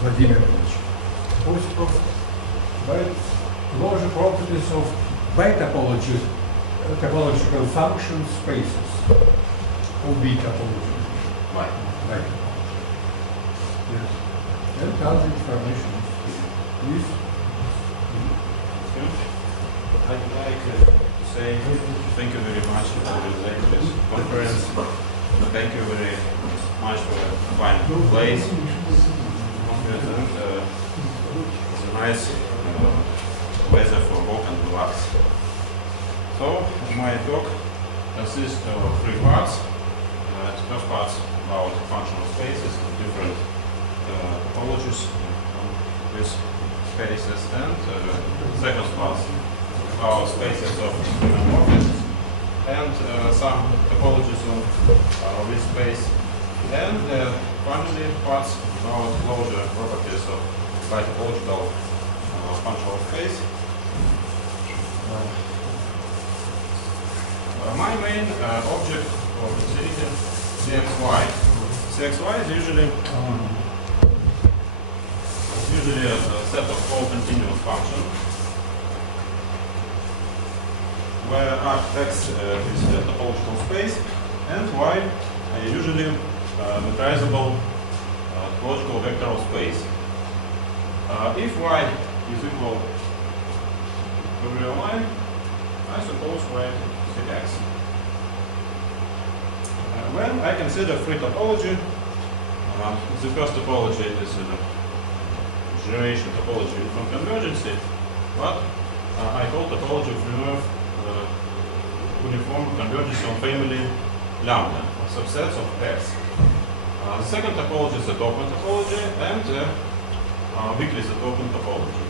Vladimirovich Osipov, by closure properties of topological function spaces, or bitopology. Right. Right. Yes. And other information. Please. I'd like to say thank you very much for organizing this conference. Thank you very much for a fine place. And it's a nice weather for walk and relax. So my talk consists of 3 parts. The first part about functional spaces and different topologies with spaces, and the second part about spaces of homomorphisms and some topologies on with space, and finally parts about closure properties of bitopological functional space. My main object of facility CXY. CXY is usually a set of all continuous functions where X is a topological space and Y usually metrizable topological vectoral space. If Y is equal to real line, I suppose Y is X. When I consider free topology, the first topology is generation topology from convergency, but I call topology of uniform convergence on family lambda, subsets of X. The second topology is the Topman topology, and weakly the Topman topology.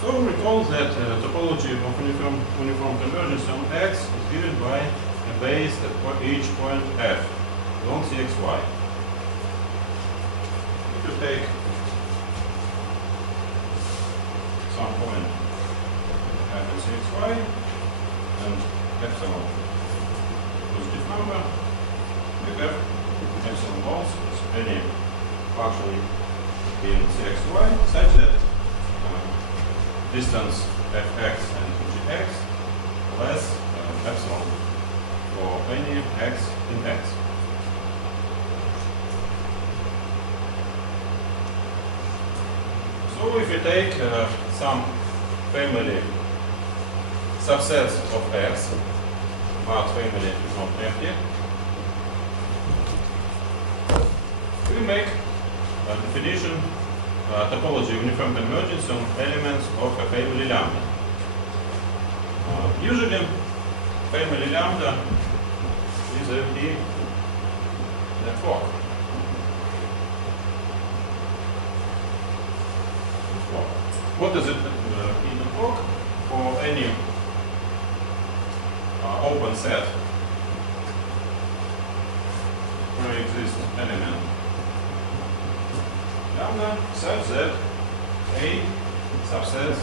So recall that topology of uniform convergence on X is given by a base at each point F along CXY. If you take some point F in CXY and epsilon positive number, we have epsilon balls as any function in CXY such that distance fx and gx less epsilon for any x in x. So if you take some family subsets of x, but family is not empty, we make a definition topology uniform convergence on elements of a family lambda. Usually, family lambda is a P network. What is it P network? For any open set where exists element lambda such that A subsets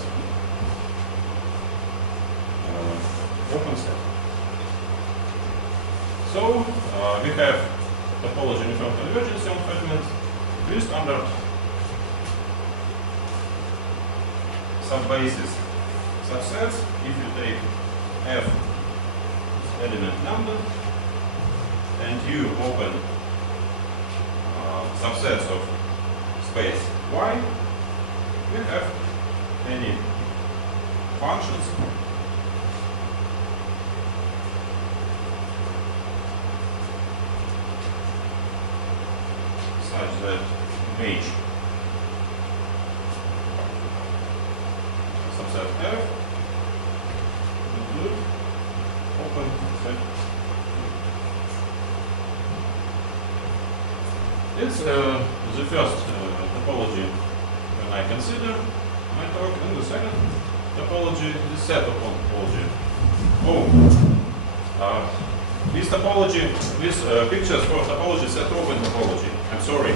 open set. So we have topology uniform convergence on fragments with standard subbases subsets. If you take F element lambda and you open subsets of space Y, we have many functions such that H subset F include open set. It's the first topology when I consider my talk, and the second topology is set topology. This topology, these pictures for topology set open topology. I'm sorry.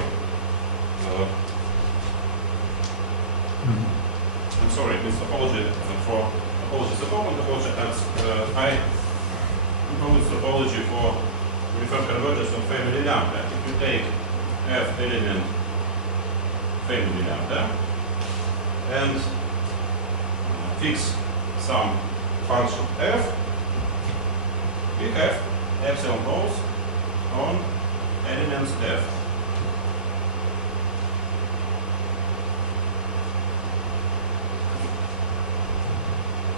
I'm sorry. This topology for topology set open topology, and I propose topology for uniform convergence on family lambda. If you take f element family lambda and fix some function f, we have epsilon balls on elements f.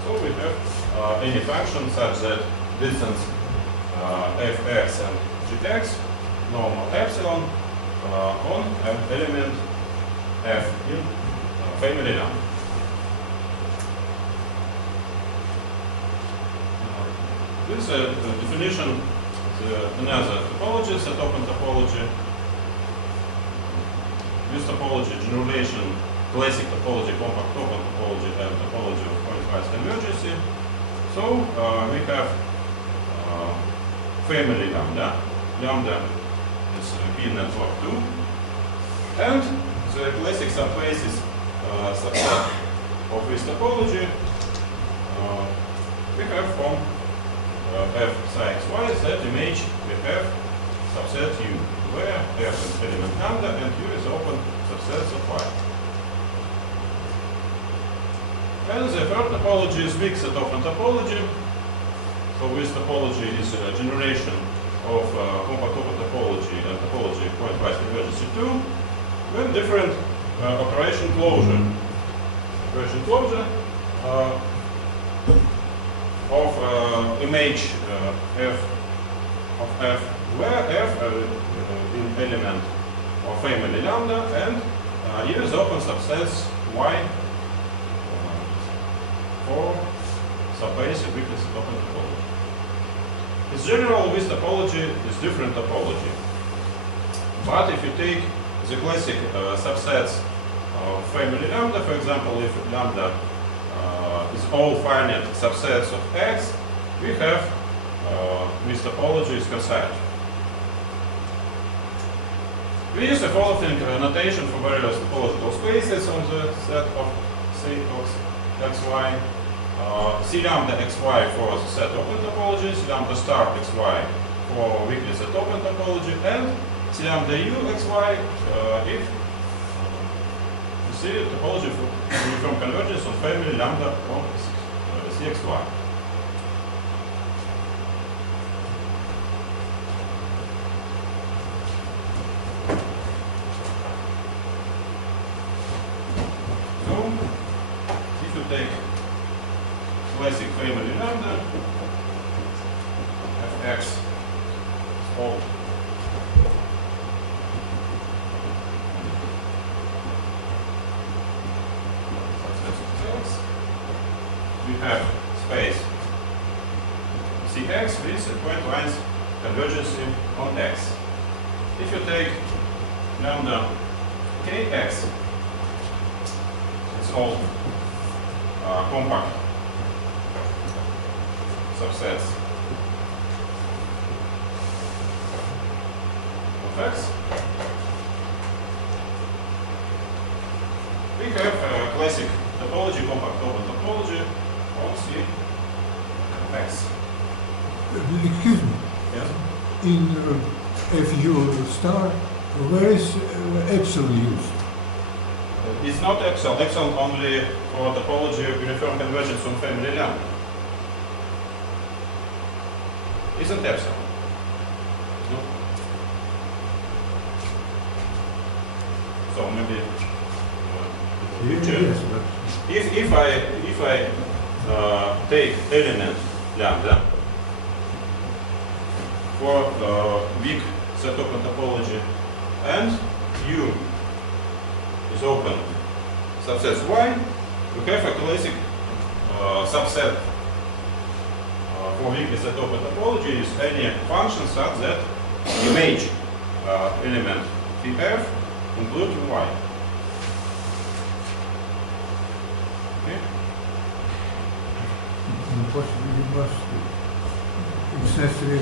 So we have any function such that distance fx and gx normal epsilon on an element f in family lambda. This definition is another topology, set open topology. This topology, generalization, classic topology, compact open topology, and topology of pointwise convergency. So we have family lambda. Lambda is P network 2. And the classic subspace is subset of this topology. We have from f psi xy that image we have subset U, where f is element lambda and U is open subsets of y. And the third topology is mixed open topology. So this topology is a generation of compact open topology and topology pointwise convergency 2 with different operation closure. Operation closure of image f of f, where f in element of family lambda and U is open subsets y for subbase weakly set open topology. In general, this topology is different topology. But if you take the classic subsets of family lambda, for example, if lambda is all finite subsets of X, we have this topology is conserved. We use the following notation for various topological spaces on the set of C of xy. C lambda xy for the set open topology, C lambda star xy for weakly set open topology, and C lambda u xy if you see topology for uniform convergence on family lambda of cxy. So if you take classic family lambda fx all we have space Cx with a pointwise convergency on x. If you take lambda kx, it's all compact subsets of x. We have classic topology, compact open topology on Cx. Excuse me. Yes? In FU star, where is epsilon used? It's not epsilon. Epsilon only for topology of uniform convergence on family lambda. Isn't epsilon? No. So maybe Yes, but if I take element lambda for weak set open topology and U is open subsets y, we have a classic subset for weakly set open topology is any function such that image element Pf include y. possibly you must, it's necessary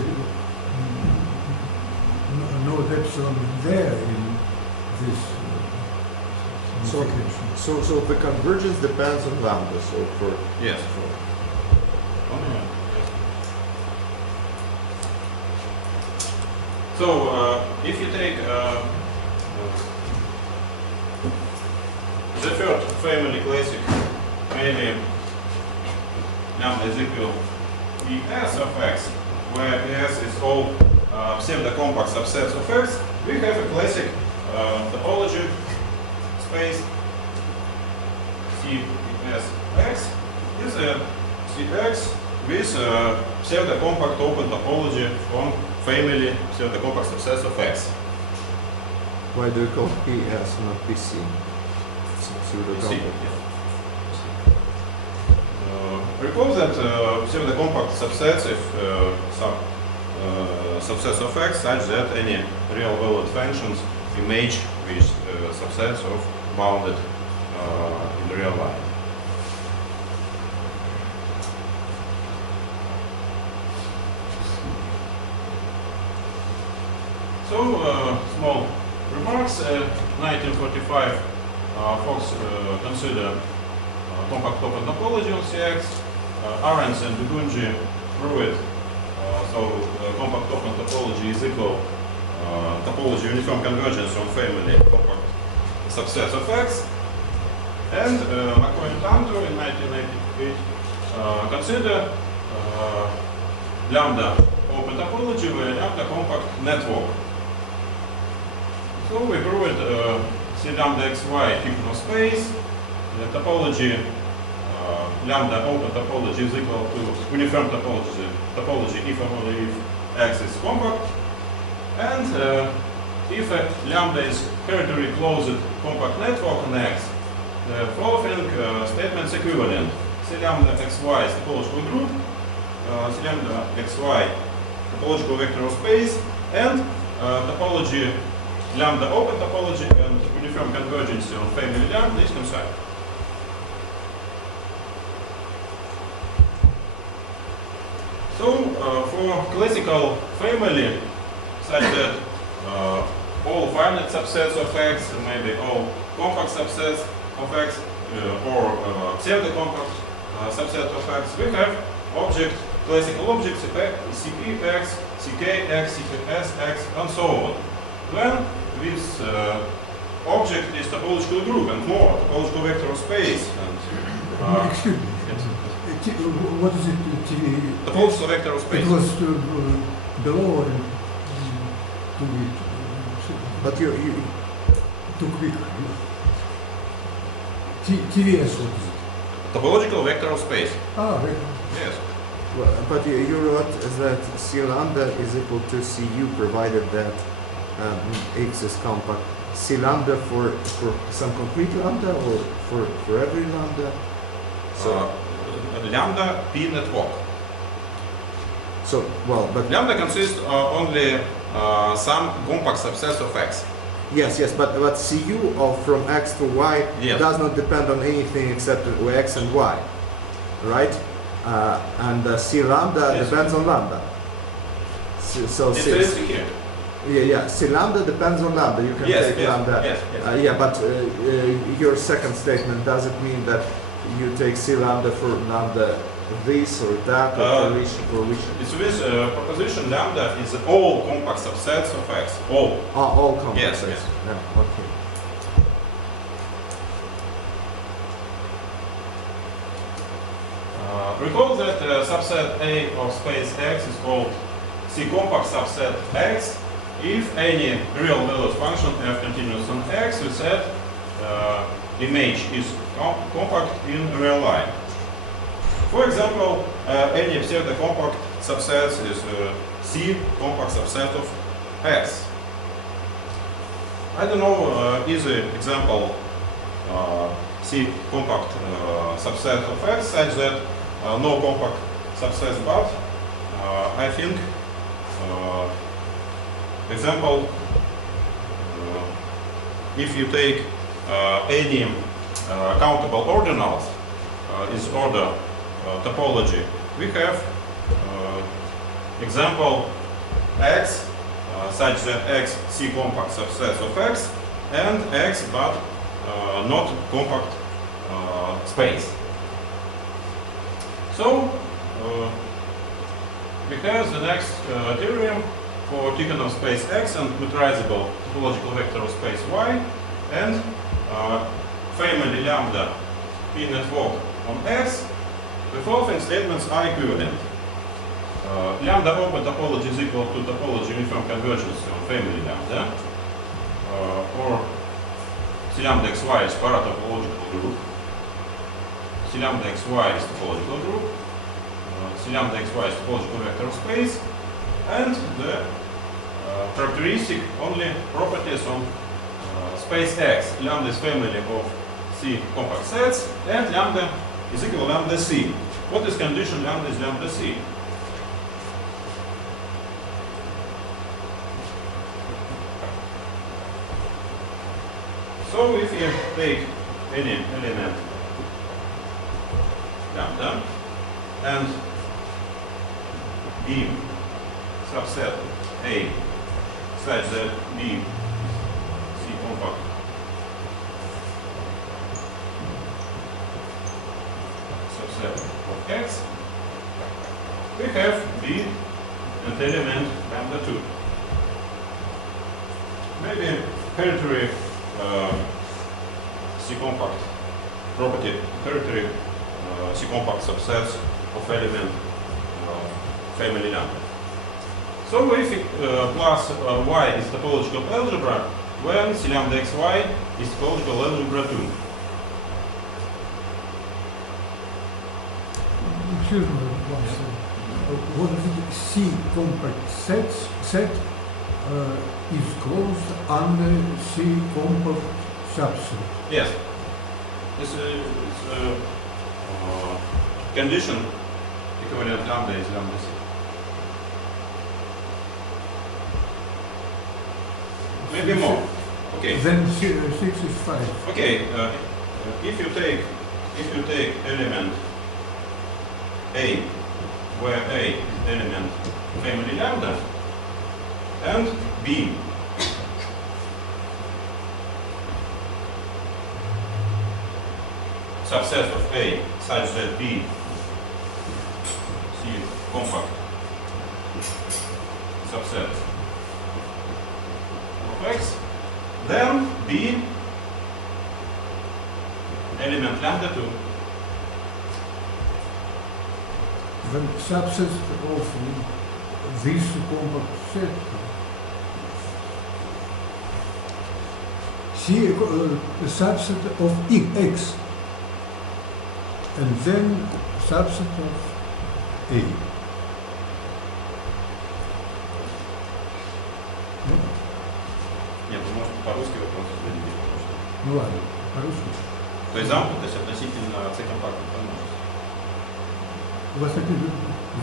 note epsilon there in this signification. So the convergence depends on lambda. So for Yes. So if you take the third family classic, maybe lambda is equal Es of x, where Es is all pseudo-compact subsets of x, we have a classic topology space CSX is a Cx with pseudo-compact open topology on family pseudo-compact subsets of x. Why do you call PS not PC? Pseudo-compact. Recall that pseudo-compact subsets if subsets of x such that any real valued functions image with subsets of bounded in the real life. So, small remarks. 1945, folks consider compact open topology on Cx. Arends and Dugunji prove it. Compact open topology is equal topology uniform convergence on family compact subsets of X. And McCoy and Tanto in 1998 consider lambda open topology where lambda compact network. So we prove it C lambda xy Tikhonov space. The topology lambda open topology is equal to uniform topology if and only if X is compact. And if lambda is hereditary closed compact network on X, the following statements equivalent. C lambda xy is topological group, C lambda xy topological vector of space, and topology lambda open topology and uniform convergence on family lambda is concerned. So, for classical family, such that all finite subsets of X, maybe all compact subsets of X, or pseudo-compact subset of X, we have classical objects CPX, CKX, CSX, and so on. When this object is topological group and more topological vector of space. And, Excuse me. What is it? Topological vector of space. It was below or too weak. But you Too quick. TVS, what is it? Topological vector of space. Ah, right. Yes. well, but you wrote that C lambda is equal to Cu provided that X is compact. C lambda for some complete lambda or for every lambda? So Lambda P network. so well, but Lambda consists only some compact subsets of X. yes, but Cu of from X to Y Yes. does not depend on anything except X and Y, right? And C lambda Yes. depends on lambda. So It's C, very here. yeah. C lambda depends on lambda. You can Yes, take yes, lambda. yes, yes. Yeah, but your second statement, does it mean that you take C lambda for lambda this or that or for which? It's with proposition lambda is all compact subsets of X. All. All complex. Yes, yes. Yeah, okay. Recall that subset A of space X is called C compact subset X if any real valued function f continuous on X we said image is compact in real life. For example, any pseudo-compact subset is C compact subset of X. I don't know easy example C compact subset of X such that no compact subsets, but I think example if you take any countable ordinals is order topology, we have example X such that X C compact subsets of X and X but not compact space. So we have the next theorem for Tikhonov space X and metrizable topological vector of space Y, and family lambda P network on X, the following statements are equivalent. Lambda open topology is equal to topology uniform convergence on family lambda, or C lambda xy is paratopological group, C lambda xy is topological group, C lambda xy is topological vector of space, and the characteristic only properties on space X. Lambda is family of C compact sets, and lambda is equal to lambda C. What is condition lambda is lambda C? So if you take any element lambda and B subset A such that B C compact subset of X, we have B and element lambda 2. Maybe hereditary C compact property, hereditary C compact subsets of element family lambda. So if plus Y is topological algebra, when C lambda xy is topological algebra 2. Excuse me one second. What is it? C compact set is closed under C compact subset. Yes. This is condition equivalent lambda is lambda C. Maybe more. Okay. Then 6 is 5. Okay. If you take element A, where A is element family lambda, and B subset of A such that B C compact subset of X, then B element lambda 2. The subset of this compact set. C a subset of X, and then subset of A. Ну, Нет, вы можете по-русски вопрос задать. ну ладно, по-русски. То есть замкнутость относительно C компактных подмножеств. У вас опять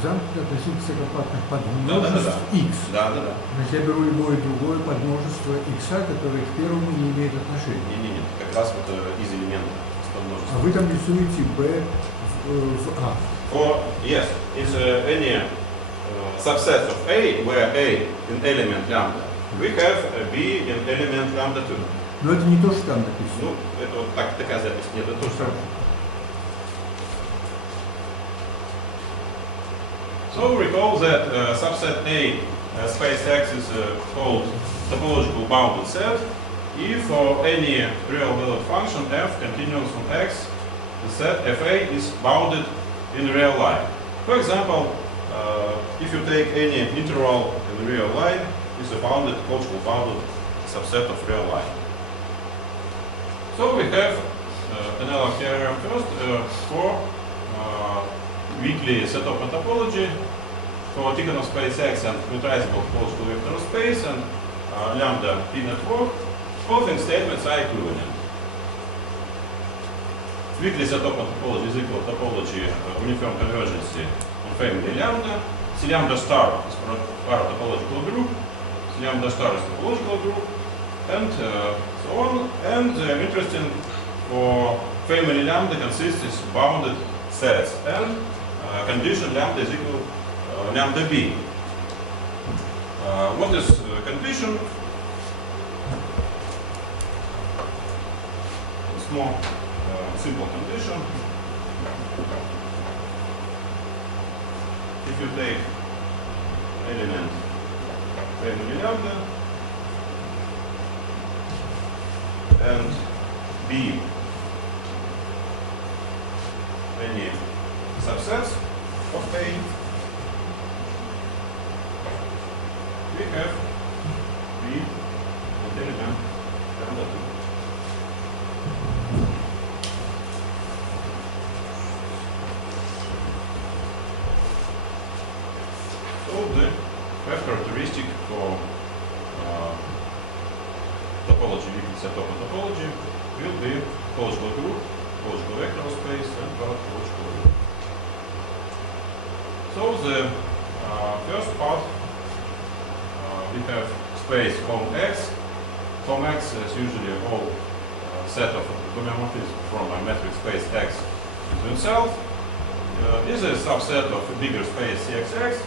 замкнуто относительно компактных Да. подмножеств X. Да. Значит, я беру любое другое подмножество X, которое к первому не имеет отношения. Не, как раз вот из элементов с А подмножеством. вы там рисуете B в А. For yes, it's any subset of A where A in element lambda. We have B in element lambda 2. Но это не то, что там написано. Ну, это вот такая запись. Нет, это то же самое. So recall that subset A space X is called topological bounded set if for any real valued function f continuous on X, the set fa is bounded in real line. For example, if you take any interval in real line, it's a bounded, topological bounded subset of real line. So we have analog theorem first for weakly set open topology for Tikhonov space X and metrizable topological vector space and lambda P network. Following statements are equivalent. Weakly set open topology is equal to topology uniform convergence on family lambda. C lambda star is paratopological group. C lambda star is topological group, and so on. And interesting, for family lambda consists of bounded sets, and condition lambda is equal to lambda b. What is condition? It's more simple condition. If you take element family lambda, and B any subsets of A, we have B and element lambda 2. So the F characteristic for topology, we can set up a topology, will be topological group, topological vector space, and topological group. So the first part, we have space Hom X. Hom X is usually a whole set of homeomorphisms from a metric space X into itself. Is a subset of a bigger space CXX.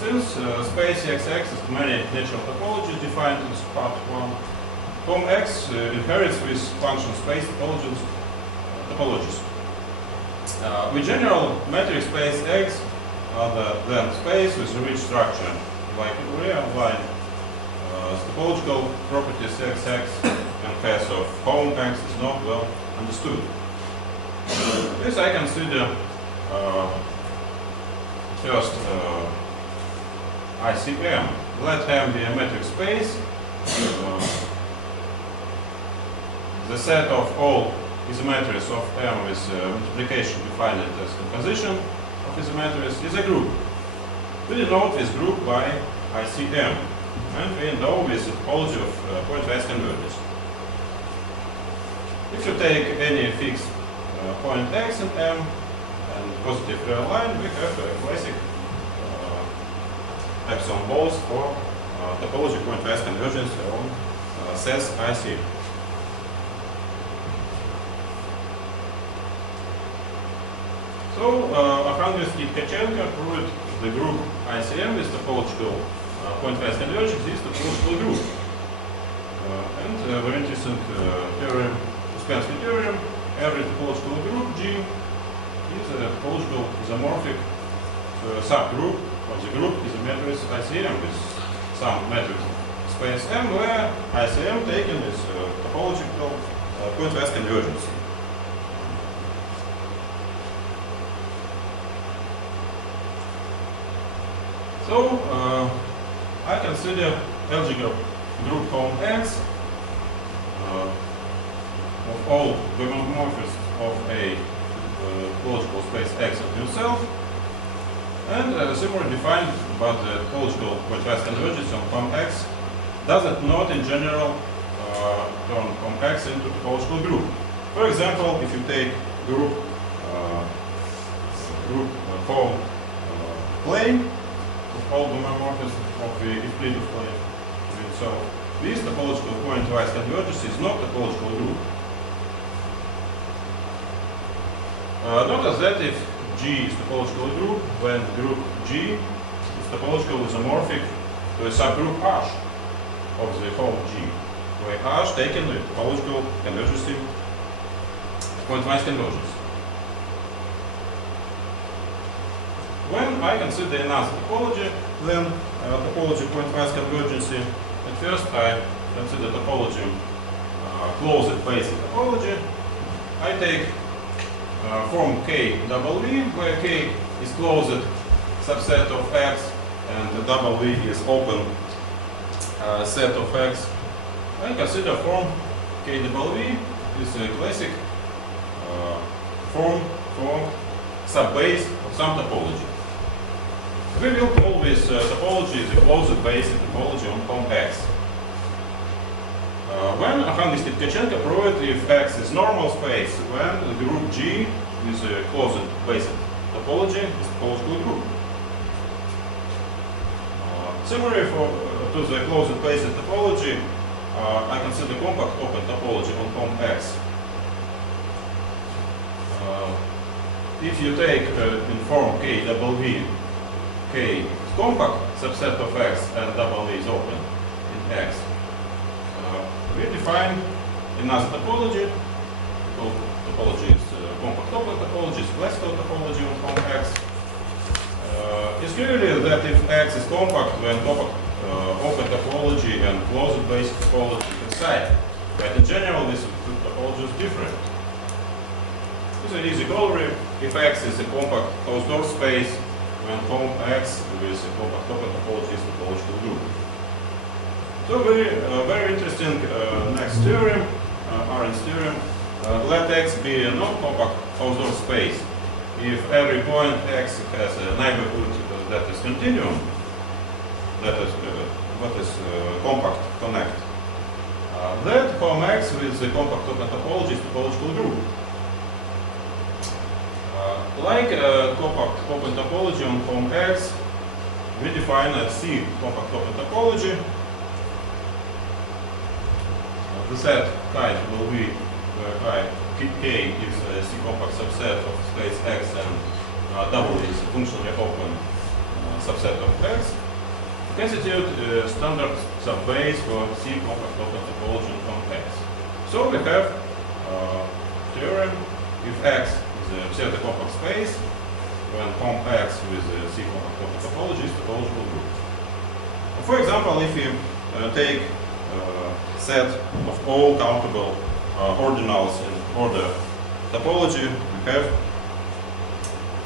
Since space CXX is many natural topologies defined in part 1, Hom X inherits with function space topologies. With general metric space X other than space with a rich structure, like we outline topological properties XX and class of Hom X is not well understood. This I consider first ICM. Let M be a metric space. The set of all isometries of M with multiplication defined as composition of isometries is a group. We denote this group by ICM, and we know with the topology of pointwise convergence. If you take any fixed point X in M and positive real line, we have a classic epsilon balls for topology pointwise convergence on sets IC. So, Arkhangelsk Tkachenko proved the group ICM with topological pointwise convergence is the topological group. And very interesting theorem, Uspensky theorem, every topological group G is a topological isomorphic subgroup of the group isometries ICM with some metric space M where ICM taken is topological pointwise convergence. So I consider algebra group Hom X of all the homomorphisms of a topological space X of itself, and similarly defined by the topological pointwise convergence on Hom X does it not in general turn Hom X into topological group. For example, if you take group Hom plane of all the homomorphisms of the Euclidean plane. So this topological pointwise convergence is not a topological group. Notice that if G is topological group, when group G is topological isomorphic to a subgroup H of the whole G, where H taken with topological convergence, pointwise convergence. When I consider another topology, then topology pointwise convergence, at first I consider topology closed basic topology. I take form KW, where K is closed subset of X and the W is open set of X. I consider form KW is a classic form for subbase of some topology. We will call this topology the closed basic topology on Hom X. When Arkhangelsk Tkachenko proved if X is normal space, when the group G is a closed basic topology is a topological group. Similarly to the closed basic topology, I consider compact open topology on Hom X. If you take in form KW, K is compact subset of X and W is open in X, we define another topology. Topology is compact open topology, is classical topology on Hom X. is clearly that if X is compact, then open topology and closed basic topology coincide. But in general, this topology is different. It's an easy corollary. If X is a compact closed-door space, then home X with a compact open topology is topological group. So very interesting next theorem, Arendt's theorem. Let X be a non-compact closed-door space. If every point X has a neighborhood that is continuum, that is what is compact connect, that home X with the compact open topology is topological group. Like compact open topology on home X, we define a C compact open topology. The set chi will be where chi K is a C compact subset of space X and W is a functionally open subset of X. Constitute a standard subbase for C compact open topology on home X. So we have theorem if X is a pseudo-compact space, when home X with a C compact open topology is topological group. For example, if you take set of all countable ordinals in order topology, we have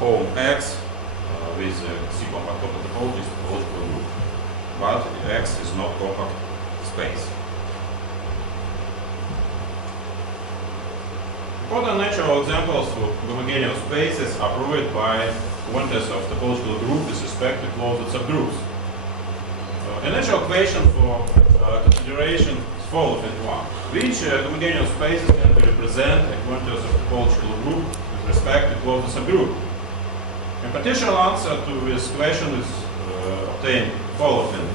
home X with C compact open topology is topological group, but X is not compact space. Important natural examples of homogeneous spaces are proved by quantities of topological group with respect to closed subgroups. A natural equation for consideration is following one. Which homogeneous spaces can be represented as quantities of topological group with respect to closed subgroup? A potential answer to this question is obtained following.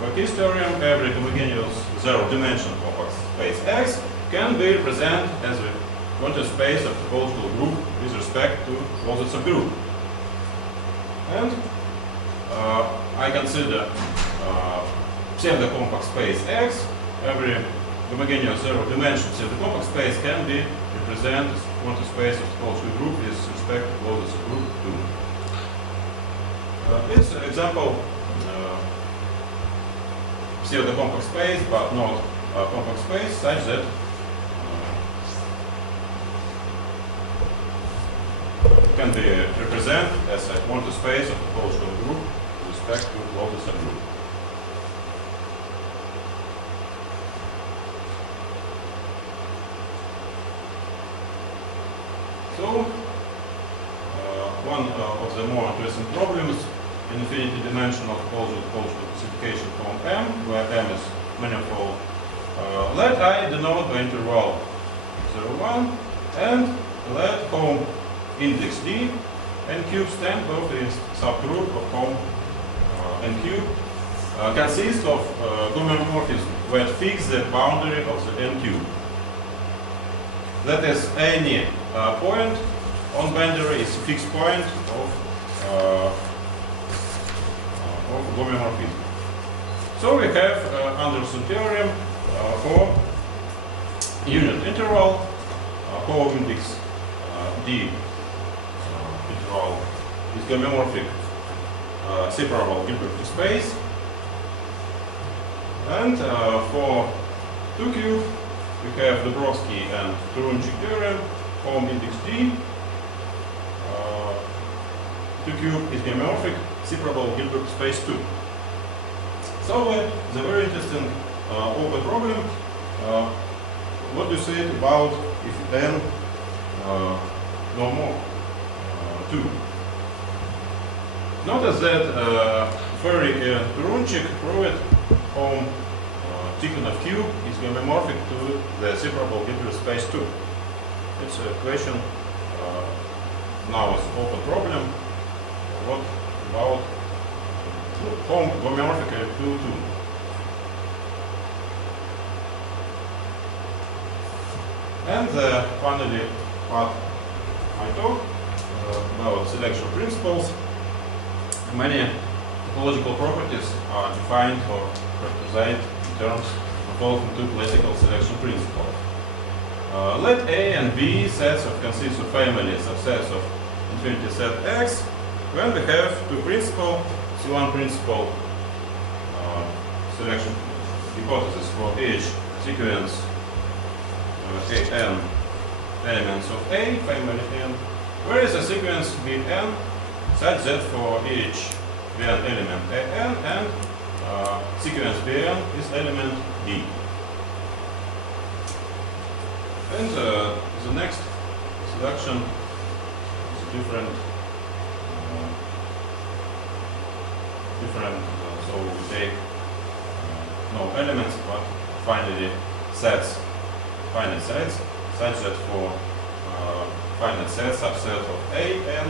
By this theorem, every homogeneous zero-dimensional compact space X can be represented as a quantity space of topological group with respect to closed subgroup. And I consider pseudo-compact space X, every homogeneous zero-dimensional pseudo-compact space can be represented as quantity space of topological group with respect to closed subgroup 2. This example pseudo-compact space but not compact space such that can be represented as a quantity space of topological group with respect to closed subgroup. So, one of the more interesting problems in infinity-dimensional topological classification from M, where M is manifold. Let I denote the interval 0, 1, and let home index D and cube stand of the subgroup of home and cube consists of homeomorphism that fix the boundary of the n cube. That is, any point on boundary is a fixed point of homeomorphism. So we have Anderson theorem for unit interval, home index D interval is homeomorphic separable Gilbert space, and for 2 cube we have Dabrowski and Turunchik theorem, home index D. 2 cube is homeomorphic separable Gilbert space 2. So the very interesting open problem. What do you say about if n no more 2? Notice that Ferry and Turunchik proved home Tikhonov cube is homeomorphic to the separable Gilbert space 2. It's a question now is open problem. What about home homeomorphic to 2? And finally, what I talk about selection principles. Many topological properties are defined or represented in terms of following 2 classical selection principles. Let A and B sets of consist of family subsets of infinity set X when we have two principal, C1 principal selection hypothesis for each sequence an elements of A, family n, where is a sequence Bn such that for each Bn element an and sequence Bn is element D. And the next selection is different. So we take no elements, but finally sets, finite sets, such that for finite set subset of A n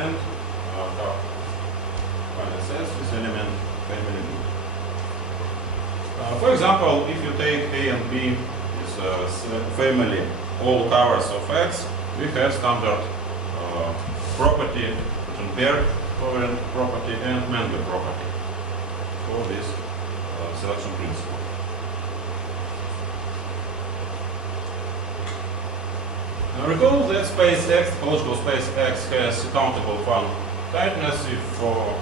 and finite sets is element family B. For example, if you take A and B is family all covers of X, we have standard property, Berg covariant property and Mendel property for this selection principle. Now recall that space X, topological space X, has countable Fan tightness if for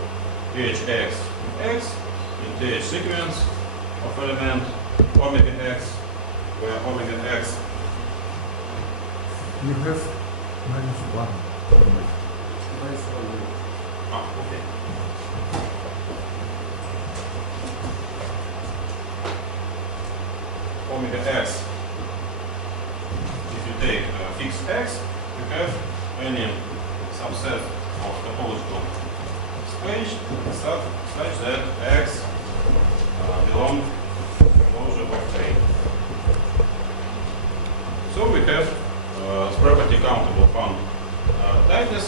each X in X, in each sequence of element omega X, where omega X You have -1. okay. Omega X, if you take fixed X, you have any subset of topological space such that X belongs to the closure of A. So we have property countable Fan tightness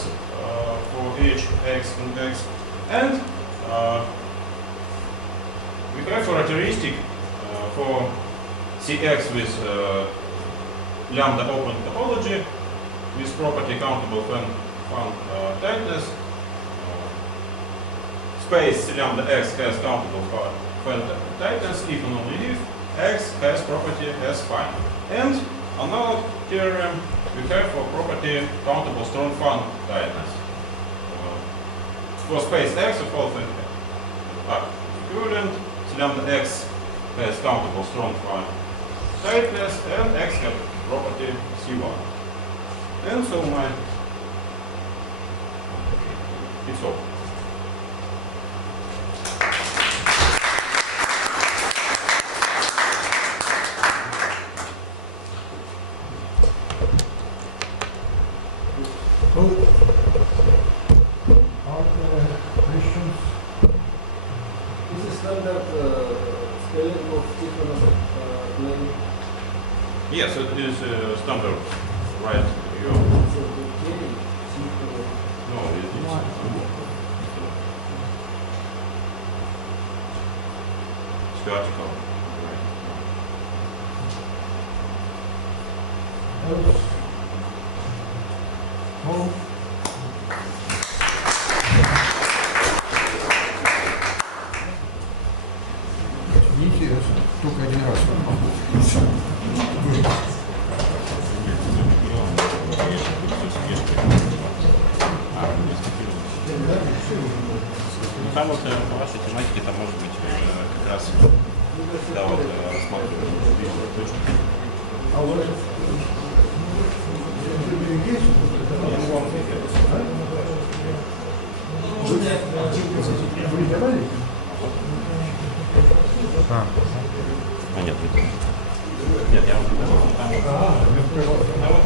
for each X in X, and we have characteristic for Cx with lambda open topology with property countable Fan tightness. Space lambda X has countable Fan tightness if and only if X has property as fine. And analog theorem we have for property countable strong Fan tightness. For space X of all equivalent, lambda X has countable strong Fan tightness and X has property C1. And so it's all. So, are there questions? Is the standard scaling of different plane? Yes, it is standard, right? You So the K is equal. no, it's vertical. Right. Else? No? Видите, только один раз. Там вот по вашей тематике там может быть как раз да, вот рассматриваем точки. А вот вы давали? Нет, нет, я вот там.